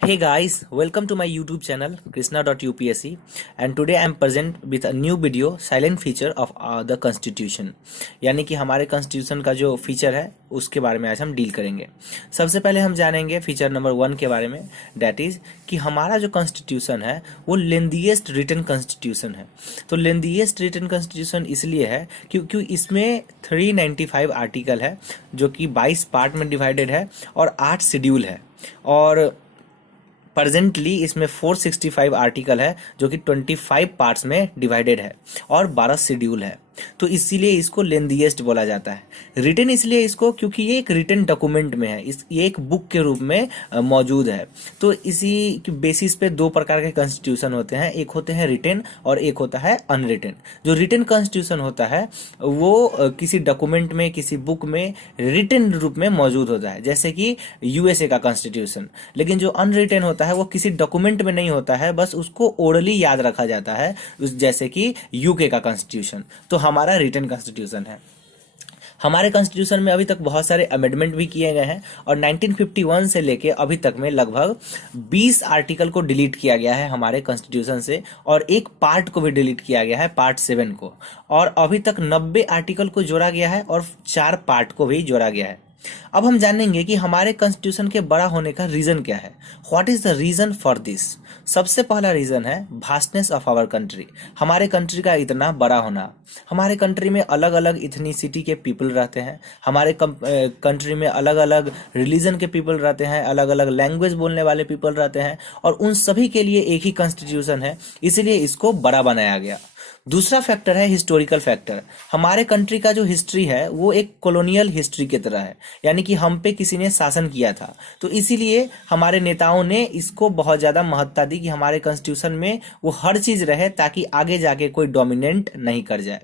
Hey guys, welcome to my YouTube channel krishna.upsc and today I am present with a new video silent feature of the constitution। यानी कि हमारे constitution का जो feature है उसके बारे में आज हम डील करेंगे। सबसे पहले हम जानेंगे फीचर नंबर 1 के बारे में, दैट इज कि हमारा जो कॉन्स्टिट्यूशन है वो लेंदीएस्ट रिटन कॉन्स्टिट्यूशन है। तो लेंदीएस्ट रिटन कॉन्स्टिट्यूशन इसलिए है क्योंकि इसमें 395 आर्टिकल है जो कि 22 पार्ट में डिवाइडेड है और 8 शेड्यूल है, और प्रेजेंटली इसमें 465 आर्टिकल है जो कि 25 पार्ट्स में डिवाइडेड है और 12 शेड्यूल है। तो इसीलिए इसको लेंदीएस्ट बोला जाता है। रिटन इसलिए इसको क्योंकि ये एक रिटन डॉक्यूमेंट में है, ये एक बुक के रूप में मौजूद है। तो इसी की बेसिस पे दो प्रकार के कॉन्स्टिट्यूशन होते हैं, एक होते हैं रिटन और एक होता है अनरिटन। जो रिटन कॉन्स्टिट्यूशन होता है वो किसी डॉक्यूमेंट में, किसी बुक में रिटन रूप में मौजूद होता है, जैसे कि यूएसए का कॉन्स्टिट्यूशन। लेकिन जो अनरिटन होता है वो किसी डॉक्यूमेंट में नहीं होता है, बस उसको ओरली याद रखा जाता है, जैसे कि यूके का कॉन्स्टिट्यूशन। तो हमारा रिटन कॉन्स्टिट्यूशन है। हमारे कॉन्स्टिट्यूशन में अभी तक बहुत सारे अमेंडमेंट भी किए गए हैं और 1951 से लेके अभी तक में लगभग 20 आर्टिकल को डिलीट किया गया है हमारे कॉन्स्टिट्यूशन से, और एक पार्ट को भी डिलीट किया गया है, पार्ट 7 को, और अभी तक 90 आर्टिकल को जोड़ा गया है और 4 पार्ट को भी जोड़ा गया है। अब हम जानेंगे कि हमारे कॉन्स्टिट्यूशन के बड़ा होने का रीजन क्या है। What is the reason for this? सबसे पहला रीजन है वास्टनेस ऑफ आवर कंट्री, हमारे कंट्री का इतना बड़ा होना। हमारे कंट्री में अलग अलग इथनिसिटी के पीपल रहते हैं, हमारे कंट्री में अलग अलग रिलीजन के पीपल रहते हैं, अलग अलग लैंग्वेज बोलने वाले पीपल रहते हैं, और उन सभी के लिए एक ही कॉन्स्टिट्यूशन है, इसीलिए इसको बड़ा बनाया गया। दूसरा फैक्टर है हिस्टोरिकल फैक्टर। हमारे कंट्री का जो हिस्ट्री है वो एक कॉलोनियल हिस्ट्री की तरह है, यानी कि हम पे किसी ने शासन किया था, तो इसीलिए हमारे नेताओं ने इसको बहुत ज़्यादा महत्ता दी कि हमारे कॉन्स्टिट्यूशन में वो हर चीज़ रहे ताकि आगे जाके कोई डोमिनेट नहीं कर जाए।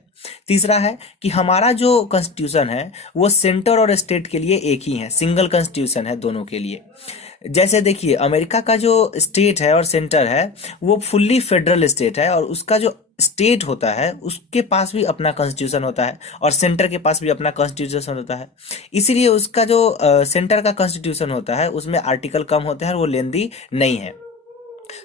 तीसरा है कि हमारा जो कॉन्स्टिट्यूशन है वो सेंटर और स्टेट के लिए एक ही है, सिंगल कॉन्स्टिट्यूशन है दोनों के लिए। जैसे देखिए, अमेरिका का जो स्टेट है और सेंटर है वो फुल्ली फेडरल स्टेट है, और उसका जो स्टेट होता है उसके पास भी अपना कॉन्स्टिट्यूशन होता है और सेंटर के पास भी अपना कॉन्स्टिट्यूशन होता है। इसीलिए उसका जो सेंटर का कॉन्स्टिट्यूशन होता है उसमें आर्टिकल कम होते हैं और वो लेंदी नहीं है।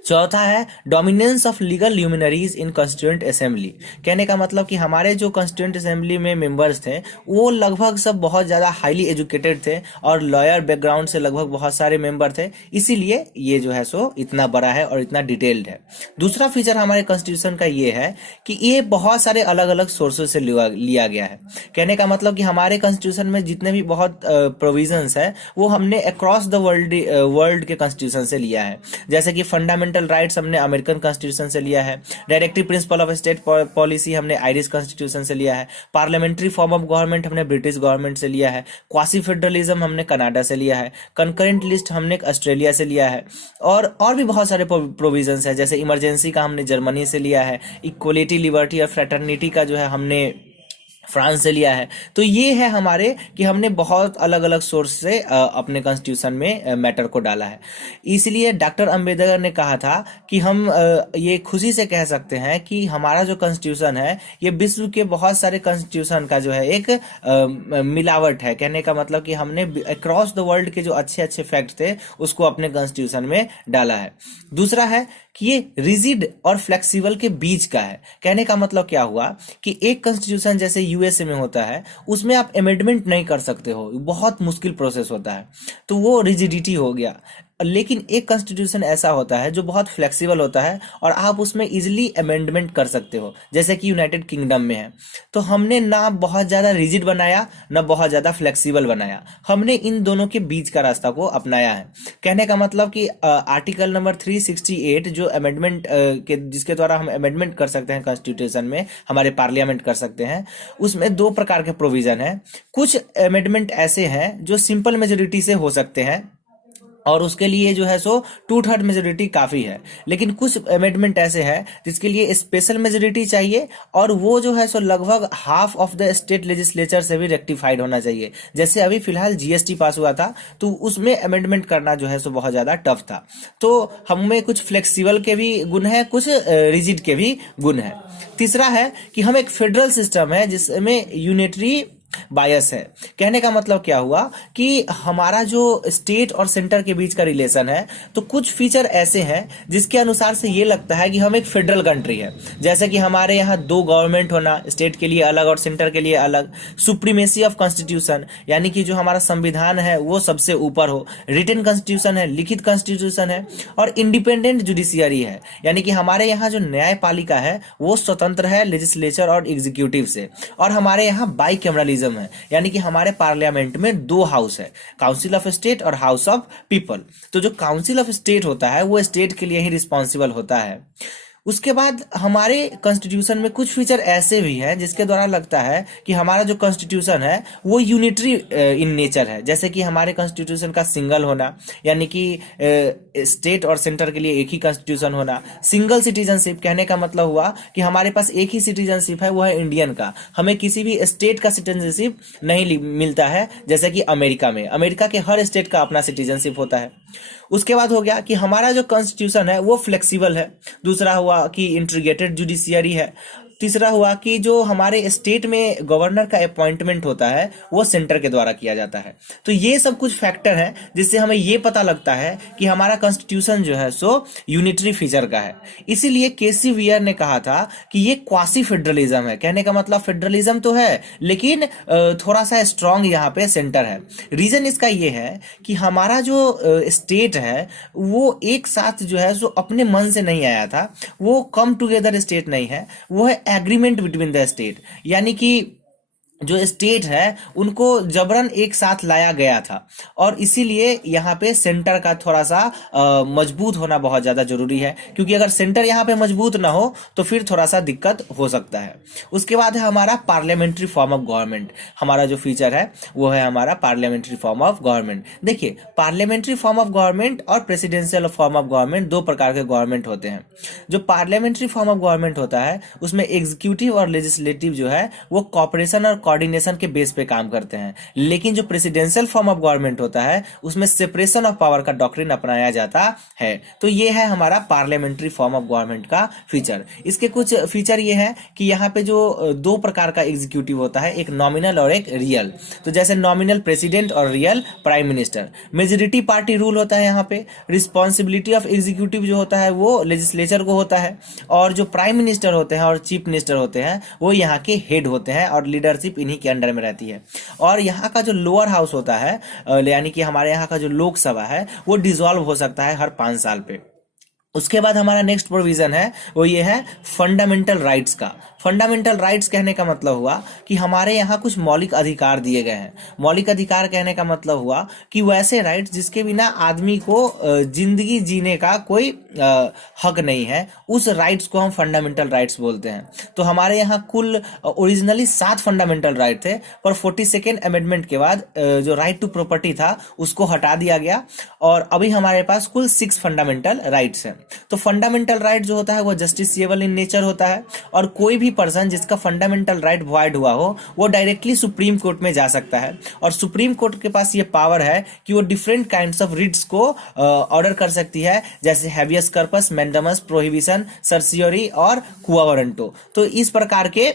चौथा है dominance of legal luminaries in constituent assembly. कहने का मतलब कि हमारे जो कॉन्स्टिट्यूएंट असेंबली में मेंबर्स थे वो लगभग सब बहुत ज़्यादा हाईली एजुकेटेड थे और लॉयर बैकग्राउंड से लगभग बहुत सारे मेंबर थे, इसीलिए ये जो है सो इतना बड़ा है और इतना डिटेल्ड है। दूसरा फीचर हमारे कॉन्स्टिट्यूशन का ये है कि ये बहुत सारे अलग अलग सोर्सेज से लिया गया है। कहने का मतलब कि हमारे कॉन्स्टिट्यूशन में जितने भी बहुत प्रोविजंस है वो हमने अक्रॉस द वर्ल्ड के कॉन्स्टिट्यूशन से लिया है। जैसे कि फंडामेंटल राइट्स हमने अमेरिकन कॉन्स्टिट्यूशन से लिया है, directive principle of state policy हमने आयरिश कॉन्स्टिट्यूशन से लिया है, पार्लियामेंट्री फॉर्म ऑफ गवर्नमेंट हमने ब्रिटिश गवर्नमेंट से लिया है, क्वासी फेडरलिज्म हमने कनाडा से लिया है, कंकरेंट लिस्ट हमने ऑस्ट्रेलिया से लिया है, और भी बहुत सारे प्रोविजंस है। जैसे इमरजेंसी का हमने जर्मनी से लिया है, इक्वलिटी, लिबर्टी और फ्रेटर्निटी का जो है हमने फ्रांस से लिया है। तो ये है हमारे कि हमने बहुत अलग अलग सोर्स से अपने कॉन्स्टिट्यूशन में मैटर को डाला है। इसलिए डॉक्टर अंबेडकर ने कहा था कि हम ये खुशी से कह सकते हैं कि हमारा जो कॉन्स्टिट्यूशन है ये विश्व के बहुत सारे कॉन्स्टिट्यूशन का जो है एक मिलावट है। कहने का मतलब कि हमने अक्रॉस द वर्ल्ड के जो अच्छे अच्छे फैक्ट थे उसको अपने कॉन्स्टिट्यूशन में डाला है। दूसरा है कि ये रिजिड और फ्लेक्सिबल के बीच का है। कहने का मतलब क्या हुआ कि एक कॉन्स्टिट्यूशन जैसे यूएसए में होता है उसमें आप अमेंडमेंट नहीं कर सकते हो, बहुत मुश्किल प्रोसेस होता है, तो वो रिजिडिटी हो गया। लेकिन एक कॉन्स्टिट्यूशन ऐसा होता है जो बहुत फ्लेक्सिबल होता है और आप उसमें इजीली अमेंडमेंट कर सकते हो, जैसे कि यूनाइटेड किंगडम में है। तो हमने ना बहुत ज़्यादा रिजिड बनाया ना बहुत ज़्यादा फ्लेक्सिबल बनाया, हमने इन दोनों के बीच का रास्ता को अपनाया है। कहने का मतलब कि आर्टिकल नंबर 368 जो अमेंडमेंट के जिसके द्वारा हम अमेंडमेंट कर सकते हैं कॉन्स्टिट्यूशन में, हमारे पार्लियामेंट कर सकते हैं, उसमें दो प्रकार के प्रोविजन है। कुछ अमेंडमेंट ऐसे हैं जो सिंपल मेजोरिटी से हो सकते हैं और उसके लिए जो है सो 2/3 मेजोरिटी काफ़ी है, लेकिन कुछ अमेंडमेंट ऐसे हैं जिसके लिए स्पेशल मेजोरिटी चाहिए और वो जो है सो लगभग half of the state legislature से भी रेक्टिफाइड होना चाहिए। जैसे अभी फिलहाल जीएसटी पास हुआ था तो उसमें अमेंडमेंट करना जो है सो बहुत ज़्यादा टफ था। तो हमें कुछ फ्लेक्सिबल के भी गुण है, कुछ रिजिड के भी गुण है। तीसरा है कि हम एक फेडरल सिस्टम है जिसमें यूनिटरी बायस है। कहने का मतलब क्या हुआ कि हमारा जो स्टेट और सेंटर के बीच का रिलेशन है, तो कुछ फीचर ऐसे हैं जिसके अनुसार से ये लगता है कि हम एक फेडरल कंट्री है। जैसे कि हमारे यहाँ दो गवर्नमेंट होना, स्टेट के लिए अलग और सेंटर के लिए अलग, सुप्रीमेसी ऑफ कॉन्स्टिट्यूशन यानी कि जो हमारा संविधान है वो सबसे ऊपर हो, रिटन कॉन्स्टिट्यूशन है, लिखित कॉन्स्टिट्यूशन है, और इंडिपेंडेंट जुडिशियरी है यानी कि हमारे यहाँ जो न्यायपालिका है वो स्वतंत्र है लेजिस्लेचर और एग्जीक्यूटिव से, और हमारे यहाँ बाई कैमरलिज्म है यानी कि हमारे पार्लियामेंट में दो हाउस है, काउंसिल ऑफ स्टेट और हाउस ऑफ पीपल। तो जो काउंसिल ऑफ स्टेट होता है वो स्टेट के लिए ही रिस्पॉन्सिबल होता है। उसके बाद हमारे कॉन्स्टिट्यूशन में कुछ फीचर ऐसे भी हैं जिसके द्वारा लगता है कि हमारा जो कॉन्स्टिट्यूशन है वो यूनिटरी इन नेचर है। जैसे कि हमारे कॉन्स्टिट्यूशन का सिंगल होना यानी कि स्टेट और सेंटर के लिए एक ही कॉन्स्टिट्यूशन होना, सिंगल सिटीजनशिप कहने का मतलब हुआ कि हमारे पास एक ही सिटीजनशिप है, वो है इंडियन का, हमें किसी भी स्टेट का सिटीजनशिप नहीं मिलता है जैसे कि अमेरिका में, अमेरिका के हर स्टेट का अपना सिटीजनशिप होता है। उसके बाद हो गया कि हमारा जो कॉन्स्टिट्यूशन है वो फ्लेक्सिबल है। दूसरा हुआ कि इंटीग्रेटेड जुडिशियरी है। तीसरा हुआ कि जो हमारे स्टेट में गवर्नर का अपॉइंटमेंट होता है वो सेंटर के द्वारा किया जाता है। तो ये सब कुछ फैक्टर हैं जिससे हमें ये पता लगता है कि हमारा कॉन्स्टिट्यूशन जो है सो यूनिटरी फीचर का है। इसीलिए केसी वियर ने कहा था कि ये क्वासी फेडरलिज्म है। कहने का मतलब फेडरलिज्म तो है लेकिन थोड़ा सा स्ट्रांग यहाँ पे सेंटर है। रीजन इसका ये है कि हमारा जो स्टेट है वो एक साथ जो है सो अपने मन से नहीं आया था, वो कम टुगेदर स्टेट नहीं है, वो है एग्रीमेंट बिटवीन द स्टेट यानी कि जो स्टेट है उनको जबरन एक साथ लाया गया था, और इसीलिए यहाँ पे सेंटर का थोड़ा सा मजबूत होना बहुत ज्यादा जरूरी है, क्योंकि अगर सेंटर यहाँ पे मजबूत ना हो तो फिर थोड़ा सा दिक्कत हो सकता है। उसके बाद है हमारा पार्लियामेंट्री फॉर्म ऑफ गवर्नमेंट। हमारा जो फीचर है वो है हमारा पार्लियामेंट्री फॉर्म ऑफ गवर्नमेंट। देखिए, पार्लियामेंट्री फॉर्म ऑफ गवर्नमेंट और प्रेसिडेंशियल फॉर्म ऑफ गवर्नमेंट दो प्रकार के गवर्नमेंट होते हैं। जो पार्लियामेंट्री फॉर्म ऑफ गवर्नमेंट होता है उसमें एग्जीक्यूटिव और लेजिस्लेटिव जो है वो कॉपरेशन और कोऑर्डिनेशन के बेस पे काम करते हैं, लेकिन जो प्रेसिडेंशियल फॉर्म ऑफ गवर्नमेंट होता है उसमें सेपरेशन ऑफ पावर का डॉक्ट्रिन अपनाया जाता है। तो ये है हमारा पार्लियामेंट्री फॉर्म ऑफ गवर्नमेंट का फीचर। इसके कुछ फीचर ये है कि यहाँ पे जो दो प्रकार का एग्जीक्यूटिव होता है, एक नॉमिनल और एक रियल। तो जैसे नॉमिनल प्रेसिडेंट और real prime minister. Majority party rule होता है यहाँ पे। रिस्पॉन्सिबिलिटी ऑफ एग्जीक्यूटिव जो होता है वो लेजिस्लेचर को होता है, और जो प्राइम मिनिस्टर होते हैं और चीफ मिनिस्टर होते हैं वो यहाँ के हेड होते हैं, और लीडरशिप इन्हीं के अंडर में रहती है। और यहाँ का जो लोअर हाउस होता है यानी कि हमारे यहाँ का जो लोकसभा है वो डिसॉल्व हो सकता है हर 5 साल पे। उसके बाद हमारा नेक्स्ट प्रोविजन है वो ये है फंडामेंटल राइट्स का। फंडामेंटल राइट्स कहने का मतलब हुआ कि हमारे यहाँ कुछ मौलिक अधिकार दिए गए हैं। मौलिक अधिकार कहने का मतलब हुआ कि वैसे राइट्स जिसके बिना आदमी को जिंदगी जीने का कोई हक नहीं है, उस राइट्स को हम फंडामेंटल राइट्स बोलते हैं। तो हमारे यहाँ कुल ओरिजिनली 7 फंडामेंटल राइट थे, पर 42nd अमेंडमेंट के बाद जो राइट टू प्रॉपर्टी था उसको हटा दिया गया, और अभी हमारे पास कुल 6 फंडामेंटल राइट्स हैं। तो फंडामेंटल राइट जो होता है वो जस्टिसिएबल इन नेचर होता है, और कोई भी पर्सन जिसका फंडामेंटल राइट वॉइड हुआ हो वो डायरेक्टली सुप्रीम कोर्ट में जा सकता है, और सुप्रीम कोर्ट के पास ये पावर है कि वो डिफरेंट काइंड्स ऑफ रिट्स को ऑर्डर कर सकती है, जैसे हैबियस कॉर्पस, मैंडेमस, प्रोहिबिशन, सर्सियोरी और क्वा वारंटो। तो इस प्रकार के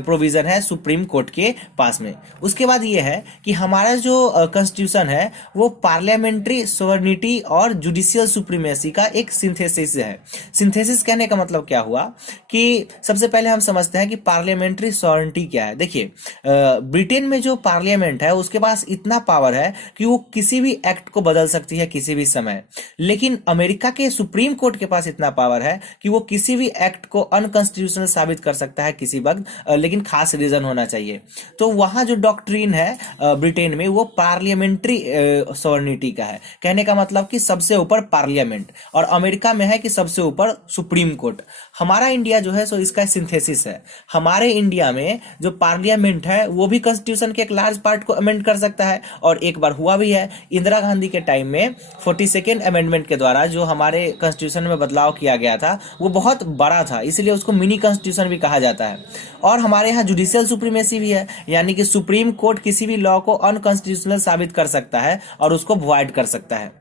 प्रोविजन है सुप्रीम कोर्ट के पास में। उसके बाद ये है कि हमारा जो कॉन्स्टिट्यूशन है वो पार्लियामेंट्री सोवर्निटी और जुडिशियल सुप्रीमेसी का एक सिंथेसिस है। सिंथेसिस कहने का मतलब क्या हुआ कि सबसे पहले हम समझते हैं कि पार्लियामेंट्री सोवर्निटी क्या है। देखिए, ब्रिटेन में जो पार्लियामेंट है उसके पास इतना पावर है कि वो किसी भी एक्ट को बदल सकती है किसी भी समय, लेकिन अमेरिका के सुप्रीम कोर्ट के पास इतना पावर है कि वो किसी भी एक्ट को अनकॉन्स्टिट्यूशनल साबित कर सकता है किसी वक्त, लेकिन खास रीजन होना चाहिए। तो वहां जो डॉक्ट्रिन है ब्रिटेन में वो पार्लियामेंट्री सोवर्निटी का है। कहने का मतलब कि सबसे ऊपर पार्लियामेंट, और अमेरिका में है कि सबसे ऊपर सुप्रीम कोर्ट। हमारा इंडिया जो है सो इसका सिंथेसिस है। हमारे इंडिया में जो पार्लियामेंट है वो भी कॉन्स्टिट्यूशन के एक लार्ज पार्ट को अमेंड कर सकता है, और एक बार हुआ भी है। इंदिरा गांधी के टाइम में 42nd अमेंडमेंट के द्वारा जो हमारे कॉन्स्टिट्यूशन में बदलाव किया गया था वो बहुत बड़ा था, इसलिए उसको मिनी कॉन्स्टिट्यूशन भी कहा जाता है। और हमारे यहाँ जुडिशियल सुप्रीमेसी भी है, यानी कि सुप्रीम कोर्ट किसी भी लॉ को अनकॉन्स्टिट्यूशनल साबित कर सकता है और उसको वॉइड कर सकता है।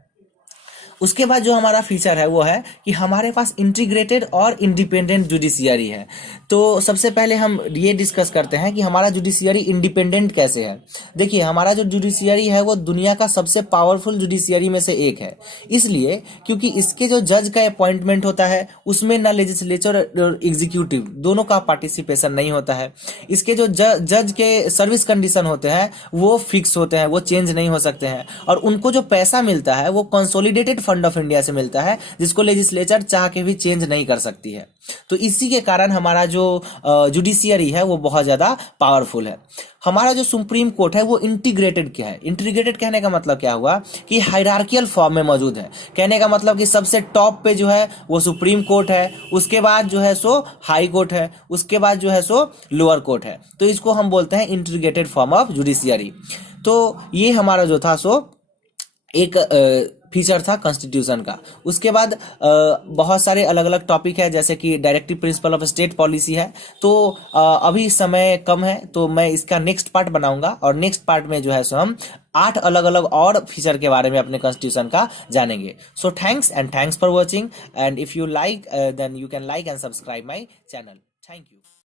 उसके बाद जो हमारा फीचर है वो है कि हमारे पास इंटीग्रेटेड और इंडिपेंडेंट जुडिशियरी है। तो सबसे पहले हम ये डिस्कस करते हैं कि हमारा जुडिशियरी इंडिपेंडेंट कैसे है। देखिए, हमारा जो जुडिशियरी है वो दुनिया का सबसे पावरफुल जुडिशियरी में से एक है। इसलिए क्योंकि इसके जो जज का अपॉइंटमेंट होता है उसमें ना लेजिस्लेचर और एग्जीक्यूटिव दोनों का पार्टिसिपेशन नहीं होता है। इसके जो जज के सर्विस कंडीशन होते हैं वो फिक्स होते हैं, वो चेंज नहीं हो सकते हैं। और उनको जो पैसा मिलता है वो कंसोलिडेटेड फंड ऑफ इंडिया से मिलता है, जिसको लेजिस्लेचर चाह के भी चेंज नहीं कर सकती है। तो इसी के कारण हमारा जो जुडिशियरी है वो बहुत ज़्यादा पावरफुल है। हमारा जो सुप्रीम कोर्ट है वो इंटीग्रेटेड क्या है। इंटीग्रेटेड कहने का मतलब क्या हुआ कि हायरार्कियल फॉर्म में मौजूद है। कहने का मतलब कि सबसे टॉप पे जो है वो सुप्रीम कोर्ट है, उसके बाद जो है सो हाई कोर्ट है, उसके बाद जो है सो लोअर कोर्ट है। तो इसको हम बोलते हैं इंटीग्रेटेड फॉर्म ऑफ जुडिशियरी। तो ये हमारा जो था सो एक फीचर था कॉन्स्टिट्यूशन का। उसके बाद बहुत सारे अलग अलग टॉपिक है, जैसे कि directive principle of state policy है। तो अभी समय कम है तो मैं इसका नेक्स्ट पार्ट बनाऊंगा, और नेक्स्ट पार्ट में जो है सो हम 8 अलग अलग और फीचर के बारे में अपने कॉन्स्टिट्यूशन का जानेंगे। So thanks for watching, and if you like then you can like and subscribe my channel. Thank you.